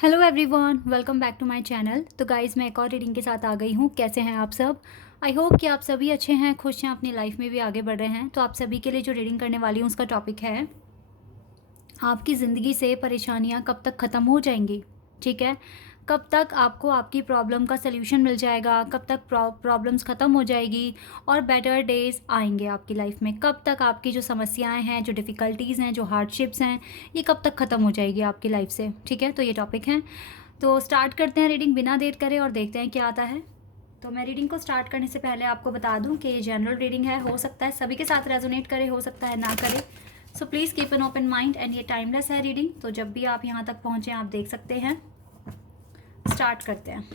Hello everyone, welcome back to my channel. तो guys, मैं एक और रीडिंग के साथ आ गई हूँ। कैसे हैं आप सब? आई होप कि आप सभी अच्छे हैं, खुश हैं, अपनी लाइफ में भी आगे बढ़ रहे हैं। तो आप सभी के लिए जो रीडिंग करने वाली हूँ उसका टॉपिक है, आपकी ज़िंदगी से परेशानियाँ कब तक ख़त्म हो जाएंगी। ठीक है, कब तक आपको आपकी प्रॉब्लम का सल्यूशन मिल जाएगा, कब तक प्रॉब्लम्स ख़त्म हो जाएगी और बेटर डेज़ आएंगे आपकी लाइफ में। कब तक आपकी जो समस्याएं हैं, जो डिफ़िकल्टीज़ हैं, जो हार्डशिप्स हैं, ये कब तक ख़त्म हो जाएगी आपकी लाइफ से। ठीक है, तो ये टॉपिक है। तो स्टार्ट करते हैं रीडिंग बिना देर करे और देखते हैं क्या आता है। तो मैं रीडिंग को स्टार्ट करने से पहले आपको बता दूं कि ये जनरल रीडिंग है, हो सकता है सभी के साथ रेजोनेट करे, हो सकता है ना करे। So please keep an open mind and ये टाइमलेस है रीडिंग, तो जब भी आप यहाँ तक पहुँचें आप देख सकते हैं। स्टार्ट करते हैं।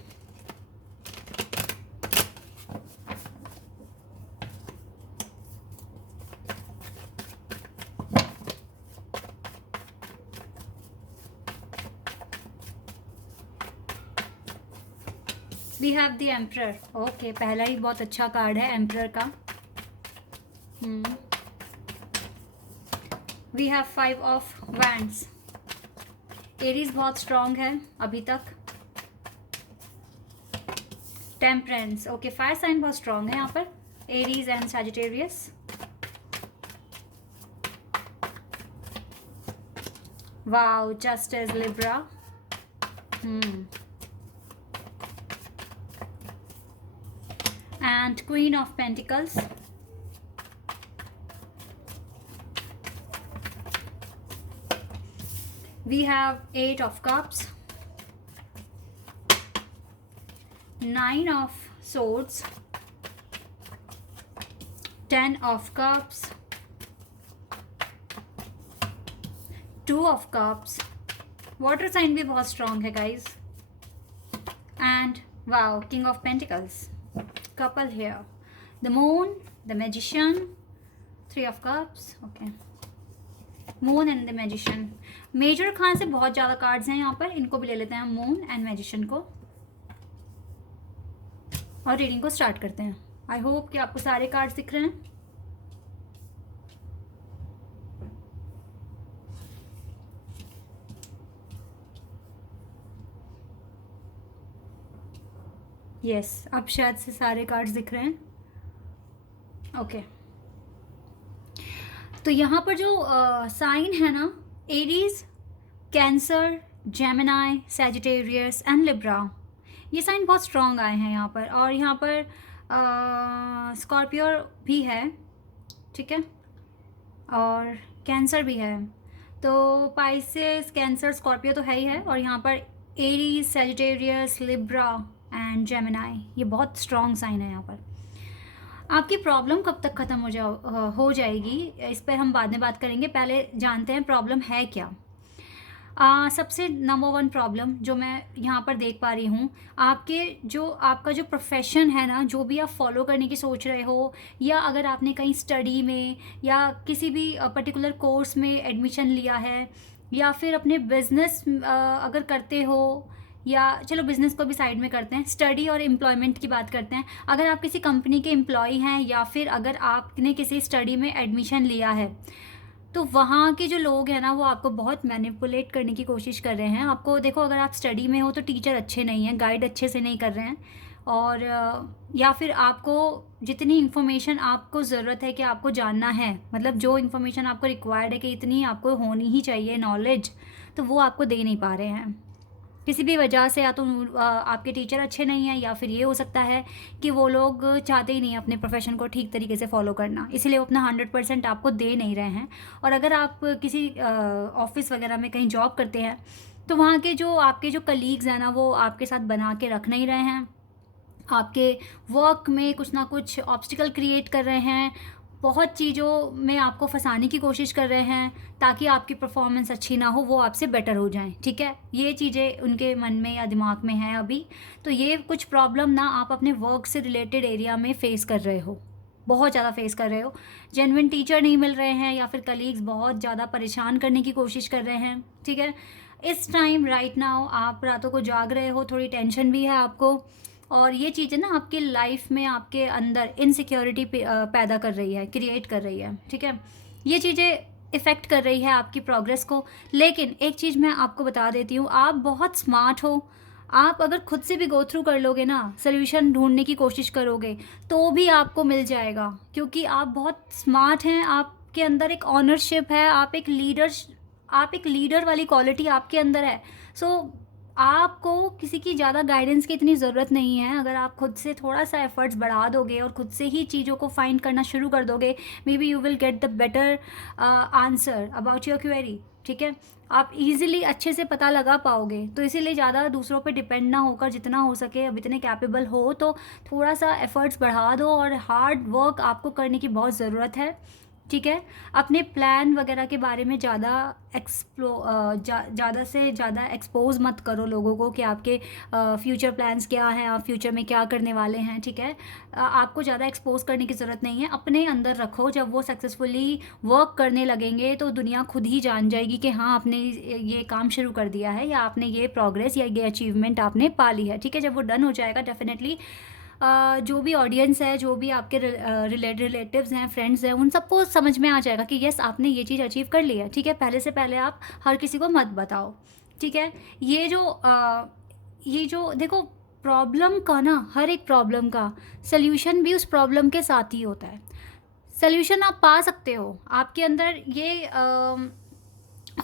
We have the Emperor. Okay, पहला ही बहुत अच्छा कार्ड है एम्परर का। We have 5 of Wands. Aries बहुत स्ट्रांग है अभी तक। टेम्परेंस, ओके, फायर साइन बहुत स्ट्रांग है यहाँ पर, Aries and Sagittarius. Wow, Justice, Libra. and Queen of Pentacles. We have 8 of Cups, 9 of Swords, 10 of Cups, 2 of Cups. Water sign भी बहुत स्ट्रांग है guys. And wow, King of Pentacles. Couple here, the Moon, the Magician, 3 of Cups. Okay, Moon and the Magician. Major खान से बहुत ज़्यादा cards हैं यहाँ पर, इनको भी ले लेते हैं हम, मून एंड मैजिशियन को, और रीडिंग को स्टार्ट करते हैं। आई होप कि आपको सारे कार्ड्स दिख रहे हैं। यस, अब शायद से सारे कार्ड्स दिख रहे हैं। ओके, तो यहाँ पर जो साइन है ना, Aries, cancer, Gemini, Sagittarius and Libra, ये साइन बहुत स्ट्रॉन्ग आए हैं यहाँ पर। और यहाँ पर स्कॉर्पियो भी है, ठीक है, और कैंसर भी है। तो पाइसेस, कैंसर, स्कॉर्पियो तो है ही है, और यहाँ पर Aries, Sagittarius, Libra and Gemini, ये बहुत स्ट्रॉन्ग साइन है यहाँ पर। आपकी प्रॉब्लम कब तक ख़त्म हो जाएगी, इस पर हम बाद में बात करेंगे। पहले जानते हैं प्रॉब्लम है क्या। सबसे नंबर 1 प्रॉब्लम जो मैं यहाँ पर देख पा रही हूँ, आपका जो प्रोफेशन है ना, जो भी आप फॉलो करने की सोच रहे हो, या अगर आपने कहीं स्टडी में या किसी भी पर्टिकुलर कोर्स में एडमिशन लिया है, या फिर अपने बिजनेस अगर करते हो, या चलो बिज़नेस को भी साइड में करते हैं, स्टडी और एम्प्लॉयमेंट की बात करते हैं। अगर आप किसी कंपनी के एम्प्लॉय हैं, या फिर अगर आपने किसी स्टडी में एडमिशन लिया है, तो वहाँ के जो लोग हैं ना, वो आपको बहुत मैनिपुलेट करने की कोशिश कर रहे हैं। आपको देखो, अगर आप स्टडी में हो तो टीचर अच्छे नहीं हैं, गाइड अच्छे से नहीं कर रहे हैं, और या फिर आपको जितनी इन्फॉर्मेशन आपको ज़रूरत है कि आपको जानना है, मतलब जो इन्फॉर्मेशन आपको रिक्वायर्ड है कि इतनी आपको होनी ही चाहिए नॉलेज, तो वो आपको दे नहीं पा रहे हैं किसी भी वजह से। या तो आपके टीचर अच्छे नहीं हैं, या फिर ये हो सकता है कि वो लोग चाहते ही नहीं अपने प्रोफेशन को ठीक तरीके से फॉलो करना, इसीलिए वो अपना 100% आपको दे नहीं रहे हैं। और अगर आप किसी ऑफिस वगैरह में कहीं जॉब करते हैं, तो वहाँ के जो आपके जो कलीग्स हैं ना, वो आपके साथ बना के रख नहीं रहे हैं, आपके वर्क में कुछ ना कुछ ऑब्स्टिकल क्रिएट कर रहे हैं, बहुत चीज़ों में आपको फंसाने की कोशिश कर रहे हैं, ताकि आपकी परफॉर्मेंस अच्छी ना हो, वो आपसे बेटर हो जाएं। ठीक है, ये चीज़ें उनके मन में या दिमाग में हैं अभी। तो ये कुछ प्रॉब्लम ना आप अपने वर्क से रिलेटेड एरिया में फेस कर रहे हो, बहुत ज़्यादा फेस कर रहे हो। जेन्युइन टीचर नहीं मिल रहे हैं, या फिर कलीग्स बहुत ज़्यादा परेशान करने की कोशिश कर रहे हैं। ठीक है, इस टाइम राइट नाउ आप रातों को जाग रहे हो, थोड़ी टेंशन भी है आपको, और ये चीज़ें ना आपकी लाइफ में आपके अंदर इनसिक्योरिटी पैदा कर रही है, क्रिएट कर रही है। ठीक है, ये चीज़ें इफ़ेक्ट कर रही है आपकी प्रोग्रेस को। लेकिन एक चीज़ मैं आपको बता देती हूँ, आप बहुत स्मार्ट हो। आप अगर खुद से भी गो थ्रू कर लोगे ना, सोल्यूशन ढूँढने की कोशिश करोगे, तो भी आपको मिल जाएगा, क्योंकि आप बहुत स्मार्ट हैं, आपके अंदर एक ओनरशिप है, आप एक लीडर वाली क्वालिटी आपके अंदर है। सो आपको किसी की ज़्यादा गाइडेंस की इतनी ज़रूरत नहीं है। अगर आप खुद से थोड़ा-सा एफर्ट्स बढ़ा दोगे और खुद से ही चीज़ों को फाइंड करना शुरू कर दोगे, may be you will get the better answer about your query, ठीक है? आप ईज़िली अच्छे से पता लगा पाओगे। तो इसीलिए ज़्यादा दूसरों पे डिपेंड ना होकर जितना हो सके, अब इतने कैपेबल हो तो थोड़ा-सा एफर्ट्स बढ़ा दो, और हार्ड वर्क आपको करने की बहुत ज़रूरत है, ठीक है? अपने प्लान वगैरह के बारे में ज़्यादा से ज़्यादा एक्सपोज़ मत करो लोगों को कि आपके फ्यूचर प्लान्स क्या हैं, आप फ्यूचर में क्या करने वाले हैं, ठीक है? आपको ज़्यादा एक्सपोज़ करने की ज़रूरत नहीं है, अपने अंदर रखो। जब वो सक्सेसफुली वर्क करने लगेंगे तो दुनिया खुद ही जान जाएगी कि हाँ, आपने ये काम शुरू कर दिया है, या आपने ये प्रोग्रेस या ये अचीवमेंट आपने पा ली है, ठीक है? जब वो डन हो जाएगा, डेफिनेटली जो भी ऑडियंस है, जो भी आपके रिलेटिव्स हैं, फ्रेंड्स हैं, उन सबको समझ में आ जाएगा कि यस, आपने ये चीज़ अचीव कर ली है, ठीक है? पहले से पहले आप हर किसी को मत बताओ, ठीक है? ये जो देखो, प्रॉब्लम का ना, हर एक प्रॉब्लम का सल्यूशन भी उस प्रॉब्लम के साथ ही होता है। सल्यूशन आप पा सकते हो, आपके अंदर ये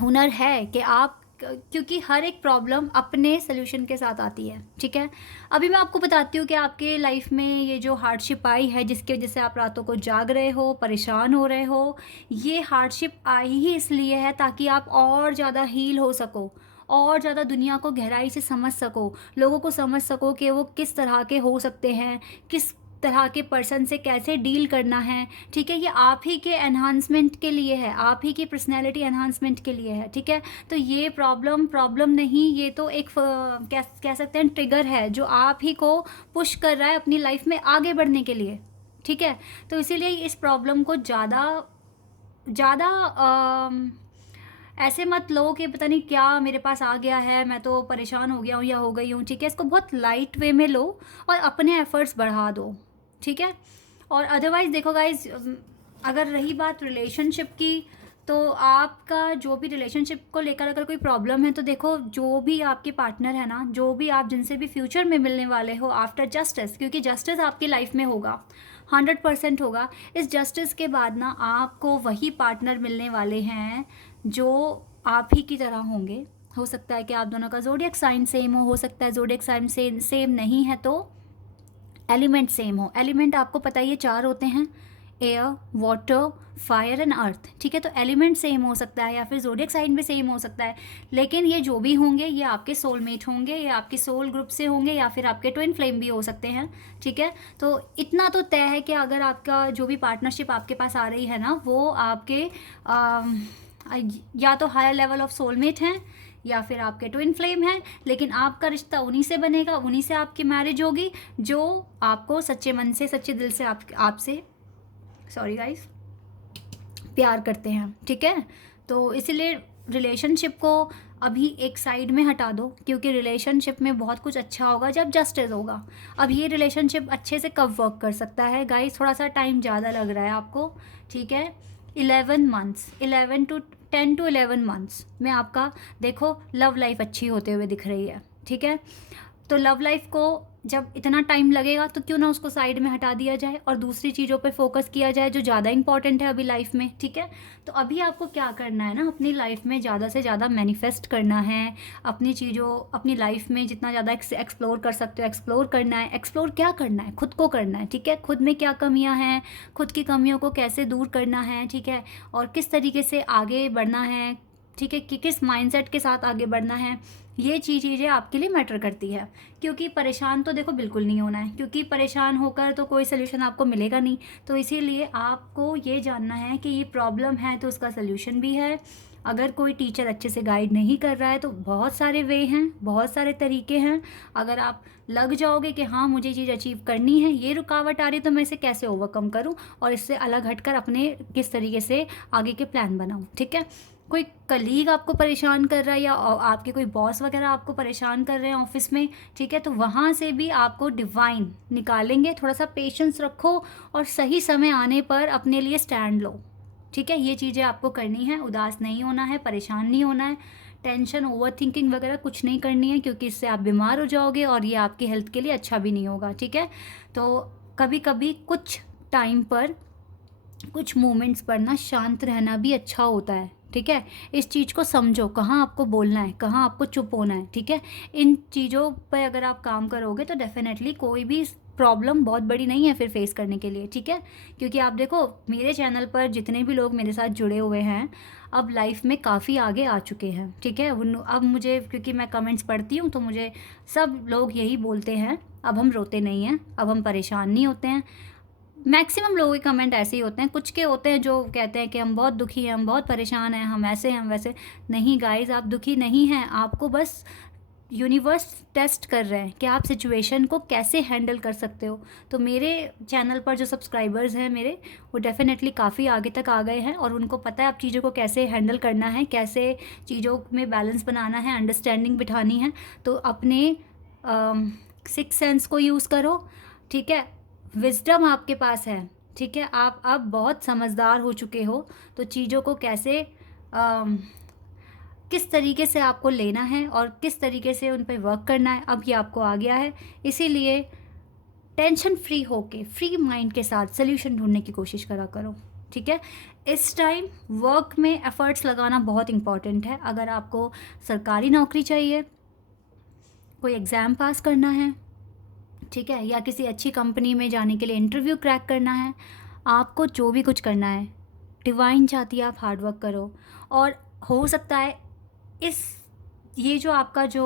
हुनर है कि आप क्योंकि हर एक प्रॉब्लम अपने सल्यूशन के साथ आती है, ठीक है? अभी मैं आपको बताती हूँ कि आपके लाइफ में ये जो हार्डशिप आई है, जिसकी वजह से आप रातों को जाग रहे हो, परेशान हो रहे हो, ये हार्डशिप आई ही इसलिए है ताकि आप और ज़्यादा हील हो सको, और ज़्यादा दुनिया को गहराई से समझ सको, लोगों को समझ सको कि वो किस तरह के हो सकते हैं, किस तरह के पर्सन से कैसे डील करना है, ठीक है? ये आप ही के एनहांसमेंट के लिए है, आप ही की पर्सनैलिटी एनहांसमेंट के लिए है, ठीक है? तो ये प्रॉब्लम नहीं, ये तो एक कह सकते हैं ट्रिगर है, जो आप ही को पुश कर रहा है अपनी लाइफ में आगे बढ़ने के लिए, ठीक है? तो इसीलिए इस प्रॉब्लम को ज़्यादा ऐसे मत लो कि पता नहीं क्या मेरे पास आ गया है, मैं तो परेशान हो गया हूँ या हो गई हूँ, ठीक है? इसको बहुत लाइट वे में लो और अपने एफर्ट्स बढ़ा दो, ठीक है? और अदरवाइज़ देखो गाइज, अगर रही बात रिलेशनशिप की, तो आपका जो भी रिलेशनशिप को लेकर अगर कोई प्रॉब्लम है, तो देखो, जो भी आपके पार्टनर है ना, जो भी आप जिनसे भी फ्यूचर में मिलने वाले हो, आफ्टर जस्टिस, क्योंकि जस्टिस आपकी लाइफ में होगा, 100% होगा। इस जस्टिस के बाद ना आपको वही पार्टनर मिलने वाले हैं जो आप ही की तरह होंगे। हो सकता है कि आप दोनों का ज़ोडिएक साइन सेम हो सकता है ज़ोडिएक साइन सेम नहीं है तो एलिमेंट सेम हो। एलिमेंट आपको पता ही है 4 होते हैं, air, water, fire and earth, ठीक है? तो एलिमेंट सेम हो सकता है, या फिर ज़ोडिएक साइन भी सेम हो सकता है, लेकिन ये जो भी होंगे, ये आपके सोलमेट होंगे, या आपके सोल ग्रुप से होंगे, या फिर आपके ट्विन फ्लेम भी हो सकते हैं, ठीक है? तो इतना तो तय है कि अगर आपका जो भी पार्टनरशिप आपके पास आ रही है ना, वो आपके या तो हायर लेवल ऑफ सोलमेट हैं, या फिर आपके ट्विन फ्लेम हैं, लेकिन आपका रिश्ता उन्हीं से बनेगा, उन्हीं से आपकी मैरिज होगी, जो आपको सच्चे मन से, सच्चे दिल से आपसे सॉरी गाइस, प्यार करते हैं, ठीक है? तो इसीलिए रिलेशनशिप को अभी एक साइड में हटा दो, क्योंकि रिलेशनशिप में बहुत कुछ अच्छा होगा जब जस्टिस होगा। अब ये रिलेशनशिप अच्छे से कब वर्क कर सकता है गाइस? थोड़ा सा टाइम ज़्यादा लग रहा है आपको, ठीक है? 11 मंथ्स, 10 to 11 मंथ्स में आपका देखो लव लाइफ अच्छी होते हुए दिख रही है, ठीक है? तो लव लाइफ को जब इतना टाइम लगेगा, तो क्यों ना उसको साइड में हटा दिया जाए और दूसरी चीज़ों पे फोकस किया जाए जो ज़्यादा इंपॉर्टेंट है अभी लाइफ में, ठीक है? तो अभी आपको क्या करना है ना, अपनी लाइफ में ज़्यादा से ज़्यादा मैनिफेस्ट करना है, अपनी लाइफ में जितना ज़्यादा एक्सप्लोर कर सकते हो एक्सप्लोर करना है। एक्सप्लोर क्या करना है? खुद को करना है, ठीक है? खुद में क्या कमियां हैं, खुद की कमियों को कैसे दूर करना है, ठीक है? और किस तरीके से आगे बढ़ना है, ठीक है? कि किस माइंडसेट के साथ आगे बढ़ना है, ये चीज़ें आपके लिए मैटर करती है। क्योंकि परेशान तो देखो बिल्कुल नहीं होना है, क्योंकि परेशान होकर तो कोई सल्यूशन आपको मिलेगा नहीं। तो इसीलिए आपको ये जानना है कि ये प्रॉब्लम है तो उसका सल्यूशन भी है। अगर कोई टीचर अच्छे से गाइड नहीं कर रहा है तो बहुत सारे वे हैं, बहुत सारे तरीके हैं। अगर आप लग जाओगे कि हाँ मुझे चीज़ अचीव करनी है, ये रुकावट आ रही है तो मैं इसे कैसे ओवरकम करूँ और इससे अलग हटकर अपने किस तरीके से आगे के प्लान बनाऊँ, ठीक है? कोई कलीग आपको परेशान कर रहा है या आपके कोई बॉस वगैरह आपको परेशान कर रहे हैं ऑफिस में, ठीक है? तो वहाँ से भी आपको डिवाइन निकालेंगे। थोड़ा सा पेशेंस रखो और सही समय आने पर अपने लिए स्टैंड लो, ठीक है, ये चीज़ें आपको करनी है। उदास नहीं होना है, परेशान नहीं होना है, टेंशन, ओवर थिंकिंग वगैरह कुछ नहीं करनी है, क्योंकि इससे आप बीमार हो जाओगे और ये आपकी हेल्थ के लिए अच्छा भी नहीं होगा। ठीक है, तो कभी कभी कुछ टाइम पर, कुछ मोमेंट्स पर ना शांत रहना भी अच्छा होता है। ठीक है, इस चीज़ को समझो, कहाँ आपको बोलना है, कहाँ आपको चुप होना है। ठीक है, इन चीज़ों पर अगर आप काम करोगे तो डेफिनेटली कोई भी प्रॉब्लम बहुत बड़ी नहीं है फिर फेस करने के लिए। ठीक है, क्योंकि आप देखो मेरे चैनल पर जितने भी लोग मेरे साथ जुड़े हुए हैं अब लाइफ में काफ़ी आगे आ चुके हैं। ठीक है, अब मुझे, क्योंकि मैं कमेंट्स पढ़ती हूँ तो मुझे सब लोग यही बोलते हैं, अब हम रोते नहीं हैं, अब हम परेशान नहीं होते हैं। मैक्सिमम लोगों के कमेंट ऐसे ही होते हैं। कुछ के होते हैं जो कहते हैं कि हम बहुत दुखी हैं, हम बहुत परेशान हैं, हम ऐसे हैं, हम वैसे। नहीं गाइस, आप दुखी नहीं हैं, आपको बस यूनिवर्स टेस्ट कर रहे हैं कि आप सिचुएशन को कैसे हैंडल कर सकते हो। तो मेरे चैनल पर जो सब्सक्राइबर्स हैं मेरे, वो डेफिनेटली काफ़ी आगे तक आ गए हैं और उनको पता है आप चीज़ों को कैसे हैंडल करना है, कैसे चीज़ों में बैलेंस बनाना है, अंडरस्टैंडिंग बिठानी है। तो अपने सिक्स सेंस को यूज़ करो। ठीक है, विजडम आपके पास है। ठीक है, आप अब बहुत समझदार हो चुके हो, तो चीज़ों को कैसे किस तरीके से आपको लेना है और किस तरीके से उन पर वर्क करना है, अब ये आपको आ गया है। इसीलिए टेंशन फ्री होके, फ्री माइंड के साथ सोल्यूशन ढूंढने की कोशिश करा करो। ठीक है, इस टाइम वर्क में एफर्ट्स लगाना बहुत इंपॉर्टेंट है। अगर आपको सरकारी नौकरी चाहिए, कोई एग्ज़ाम पास करना है, ठीक है, या किसी अच्छी कंपनी में जाने के लिए इंटरव्यू क्रैक करना है, आपको जो भी कुछ करना है, डिवाइन चाहती है आप हार्ड वर्क करो। और हो सकता है ये जो आपका जो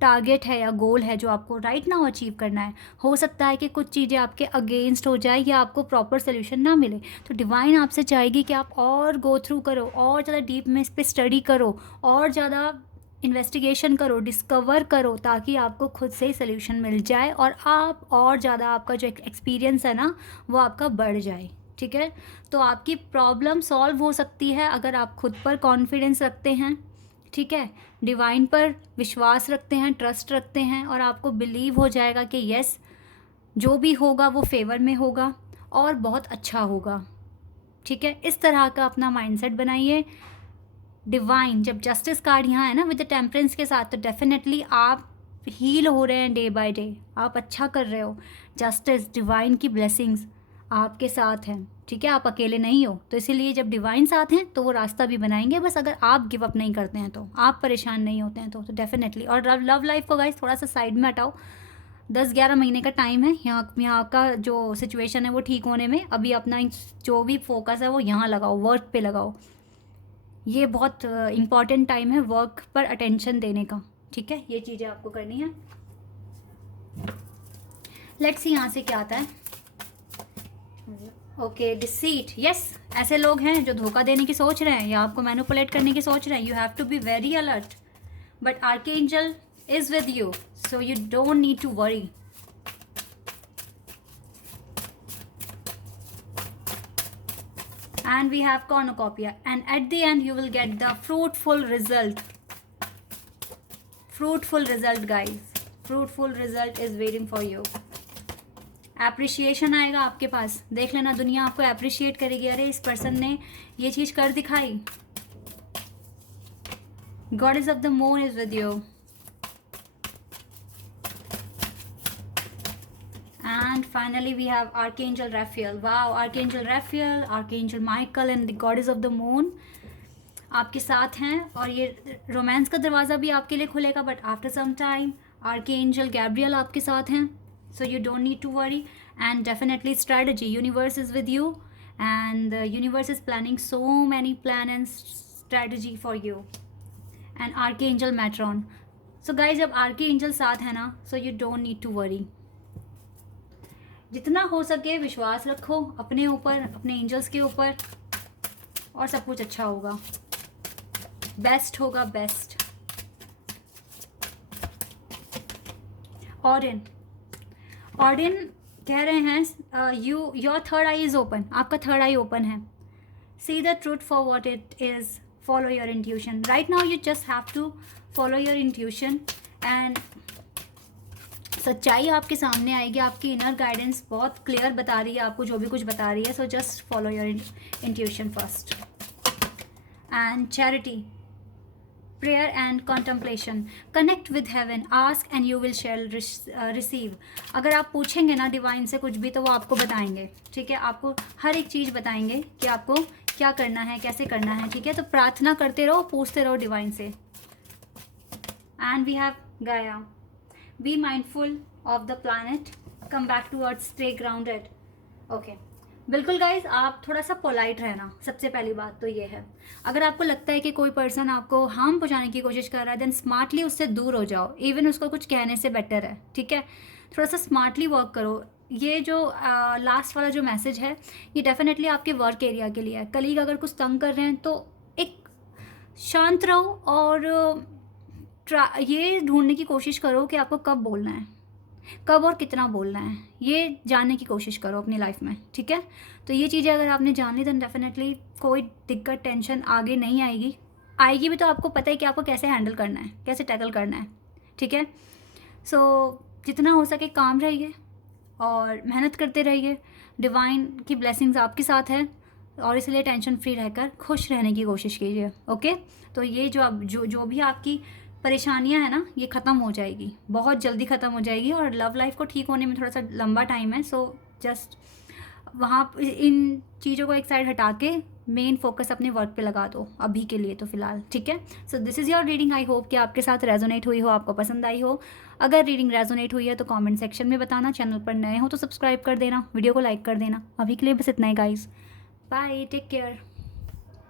टारगेट है या गोल है जो आपको राइट नाउ अचीव करना है, हो सकता है कि कुछ चीज़ें आपके अगेंस्ट हो जाए या आपको प्रॉपर सोल्यूशन ना मिले। तो डिवाइन आपसे चाहेगी कि आप और गो थ्रू करो, और ज़्यादा डीप में इस पर स्टडी करो, और ज़्यादा इन्वेस्टिगेशन करो, डिस्कवर करो, ताकि आपको खुद से ही सोल्यूशन मिल जाए और आप और ज़्यादा, आपका जो एक्सपीरियंस है ना वो आपका बढ़ जाए। ठीक है, तो आपकी प्रॉब्लम सॉल्व हो सकती है अगर आप खुद पर कॉन्फिडेंस रखते हैं। ठीक है, डिवाइन पर विश्वास रखते हैं, ट्रस्ट रखते हैं, और आपको बिलीव हो जाएगा कि यस, जो भी होगा वो फेवर में होगा और बहुत अच्छा होगा। ठीक है, इस तरह का अपना माइंडसेट बनाइए। डिवाइन, जब जस्टिस कार्ड यहाँ है ना विद द टेम्परेंस के साथ, तो डेफिनेटली आप हील हो रहे हैं डे बाय डे, आप अच्छा कर रहे हो। जस्टिस, डिवाइन की ब्लेसिंग्स आपके साथ हैं। ठीक है, आप अकेले नहीं हो। तो इसीलिए जब डिवाइन साथ हैं तो वो रास्ता भी बनाएंगे, बस अगर आप गिव अप नहीं करते हैं, तो आप परेशान नहीं होते हैं तो डेफिनेटली। और लव लाइफ को गाइस थोड़ा सा साइड में हटाओ, 10-11 महीने का टाइम है। यहाँ का जो सिचुएशन है वो ठीक होने में, अभी अपना जो भी फोकस है वो यहाँ लगाओ, वर्क पे लगाओ। ये बहुत इम्पॉर्टेंट टाइम है वर्क पर अटेंशन देने का। ठीक है, ये चीज़ें आपको करनी है। लेट्स सी यहाँ से क्या आता है। ओके, डिसीट, यस, ऐसे लोग हैं जो धोखा देने की सोच रहे हैं या आपको मैनिपुलेट करने की सोच रहे हैं। You have to be very alert, but archangel is with you, so you don't need to worry. And we have cornucopia, and at the end you will get the fruitful result. Fruitful result guys, fruitful result is waiting for you. Appreciation आएगा आपके पास, देख लेना, दुनिया आपको appreciate करेगी, अरे इस person ने ये चीज़ कर दिखाई। Goddess of the moon is with you. And finally we have Archangel Raphael. Wow, Archangel Raphael, Archangel Michael and the Goddess of the Moon आपके साथ हैं, और ये रोमांस का दरवाज़ा भी आपके लिए खुलेगा, but after some time Archangel Gabriel आपके साथ हैं, so you don't need to worry. And definitely strategy, universe is with you, and the universe is planning so many plan and strategy for you. And Archangel Matron. So guys, जब Archangel साथ है ना, so you don't need to worry. जितना हो सके विश्वास रखो अपने ऊपर, अपने एंजल्स के ऊपर, और सब कुछ अच्छा होगा, बेस्ट होगा, बेस्ट। ऑर्डिन कह रहे हैं your third eye is open, आपका थर्ड आई ओपन है। See the truth for what it is, follow your intuition. Right now you just have to follow your intuition and सच्चाई आपके सामने आएगी, आपकी इनर गाइडेंस बहुत क्लियर बता रही है आपको जो भी कुछ बता रही है. So just follow your intuition first. And charity, prayer and contemplation, connect with heaven, ask and you will shall receive. अगर आप पूछेंगे ना डिवाइन से कुछ भी तो वो आपको बताएंगे, ठीक है, आपको हर एक चीज़ बताएंगे कि आपको क्या करना है, कैसे करना है, ठीक है. तो प्रार्थना करते रहो, पूछते रहो डिवाइन से. And we have Gaia, be mindful of the planet, come back to earth, stay grounded. Okay, बिल्कुल गाइज, आप थोड़ा सा पोलाइट रहना, सबसे पहली बात तो ये है. अगर आपको लगता है कि कोई पर्सन आपको हार्म पहुंचाने की कोशिश कर रहा है देन स्मार्टली उससे दूर हो जाओ. इवन उसको कुछ कहने से बेटर है, ठीक है. थोड़ा सा स्मार्टली वर्क करो. ये जो लास्ट वाला जो मैसेज है ये डेफिनेटली आपके वर्क एरिया के लिए है. कलीग अगर कुछ तंग कर रहे हैं तो एक शांत रहो और ये ढूंढने की कोशिश करो कि आपको कब बोलना है, कब और कितना बोलना है, ये जानने की कोशिश करो अपनी लाइफ में, ठीक है. तो ये चीज़ें अगर आपने जान ली तो डेफिनेटली कोई दिक्कत टेंशन आगे नहीं आएगी. आएगी भी तो आपको पता है कि आपको कैसे हैंडल करना है, कैसे टैकल करना है, ठीक है. सो जितना हो सके काम रहिए और मेहनत करते रहिए. डिवाइन की ब्लेसिंग्स आपके साथ है और इसलिए टेंशन फ्री रहकर खुश रहने की कोशिश कीजिए. ओके, तो ये जो भी आपकी परेशानियां है ना ये ख़त्म हो जाएगी, बहुत जल्दी ख़त्म हो जाएगी. और लव लाइफ को ठीक होने में थोड़ा सा लंबा टाइम है. सो जस्ट वहाँ इन चीज़ों को एक साइड हटा के मेन फोकस अपने वर्क पे लगा दो अभी के लिए तो फ़िलहाल, ठीक है. So this is your reading. I hope कि आपके साथ रेजोनेट हुई हो, आपको पसंद आई हो. अगर रीडिंग रेजोनेट हुई है तो कमेंट सेक्शन में बताना. चैनल पर नए हो तो सब्सक्राइब कर देना, वीडियो को लाइक कर देना. अभी के लिए बस इतना ही गाइस. Bye, take care.